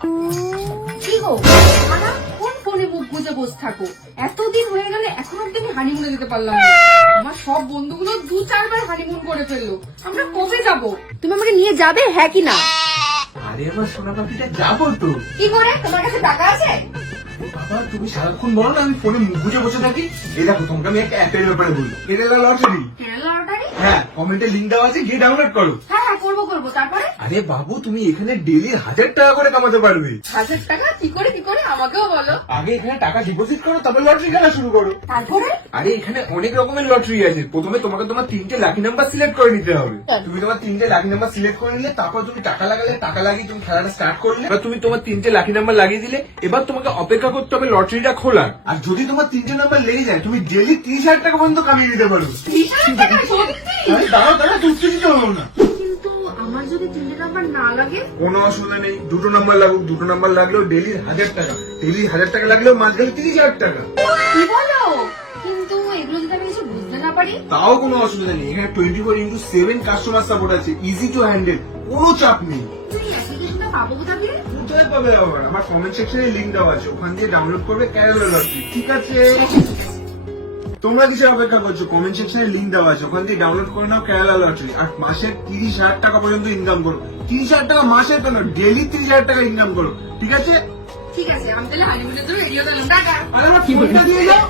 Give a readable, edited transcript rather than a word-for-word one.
কি গো কোন ফোনে মুখ গুজে বসে থাকো? এতদিন হয়ে গেলে এখন অব্দি আমি হানিমুনে যেতে পারলাম না। আমার সব বন্ধুগুলো 2-4 বার হানিমুন করে ফেললো। আমরা কবে যাব? তুমি আমাকে নিয়ে যাবে, হ্যাঁ কি না? আরে আমার সোনা পাখিটা যাবো তো। কি করে? তোমার কাছে টাকা আছে? বাবা তুমি সারাক্ষণ বলো না আমি ফোনে মুখ গুজে বসে থাকি। এই দেখো তোমাকে আমি একটা অ্যাপের ব্যাপারে বলি, কেরালা লটারি। কেরালা লটারি? হ্যাঁ, কমেন্টে লিঙ্ক দেওয়া আছে, গিয়ে ডাউনলোড করো। হ্যাঁ হ্যাঁ, করবো করবো। তারপরে? আরে বাবু তুমি এখানে ডেলি 1000 টাকা করে কামাতে পারবে। 1000 টাকা? কি করে আমাকেও বলো। আগে এখানে টাকা ডিপোজিট করো, তারপর লটারি খেলা শুরু করো। তারপরে? আরে এখানে অনেক রকমের লটারি আছে। প্রথমে তোমাকে তোমার 3টে লাকি নাম্বার সিলেক্ট করে নিতে হবে। তুমি তোমার 3টে লাকি নাম্বার সিলেক্ট করে নিলে, তারপর তুমি টাকা লাগালে, টাকা লাগিয়ে তুমি খেলাটা স্টার্ট করলে। এবার তুমি তোমার 3টে লাকি নাম্বার লাগিয়ে দিলে, এবার তোমাকে অপেক্ষা করতে হবে লটারিটা খোলার। আর যদি তোমার 3টে নাম্বার লেগে যায়, তুমি ডেলি 30,000 টাকা পর্যন্ত কামিয়ে দিতে পারো। 30,000 টাকা সত্যি? আরে দাঁড়াও তুই চলো না। কিন্তু আমার যদি 3টে নাম্বার না লাগে? কোনো অসুবিধা নেই, 2টো নাম্বার লাগুক। 2টো নাম্বার লাগলেও ডেলি 1000 টাকা, ডেলি 1000 টাকা লাগলেও মাস গেলে 30,000 টাকা। কি বলো? কিন্তু এগুলো যদি আমি কিছু বুঝতে না পারি? তাও কোনো অসুবিধা নেই, এখানে 24/7 কাস্টমার সাপোর্ট আছে, ইজি টু হ্যান্ডেল, কোনো চাপ নেই। তুমি অ্যাপ্লিকেশনটা পাবো কোথায়? কোথায় পাবে আবার? আমার কমেন্ট সেকশনে লিঙ্ক দেওয়া আছে, ওখান দিয়ে ডাউনলোড করবে কেরালা লটারি। ঠিক আছে, তোমরা কিসের অপেক্ষা করছো? কমেন্ট সেকশনে লিঙ্ক দেওয়া আছে, ওখান দিয়ে ডাউনলোড করে নাও কেরালা লটারি। আর মাসে 30,000 টাকা পর্যন্ত ইনকাম করো। 30,000 টাকা মাসে কেন, ডেলি 30,000 টাকা ইনকাম করো। ঠিক আছে, ঠিক আছে, আমি তাহলে হানিমুনের জন্য রেডি হতে গেলাম। টাটা। আরে আমার ফোনটা দিয়ে যাও।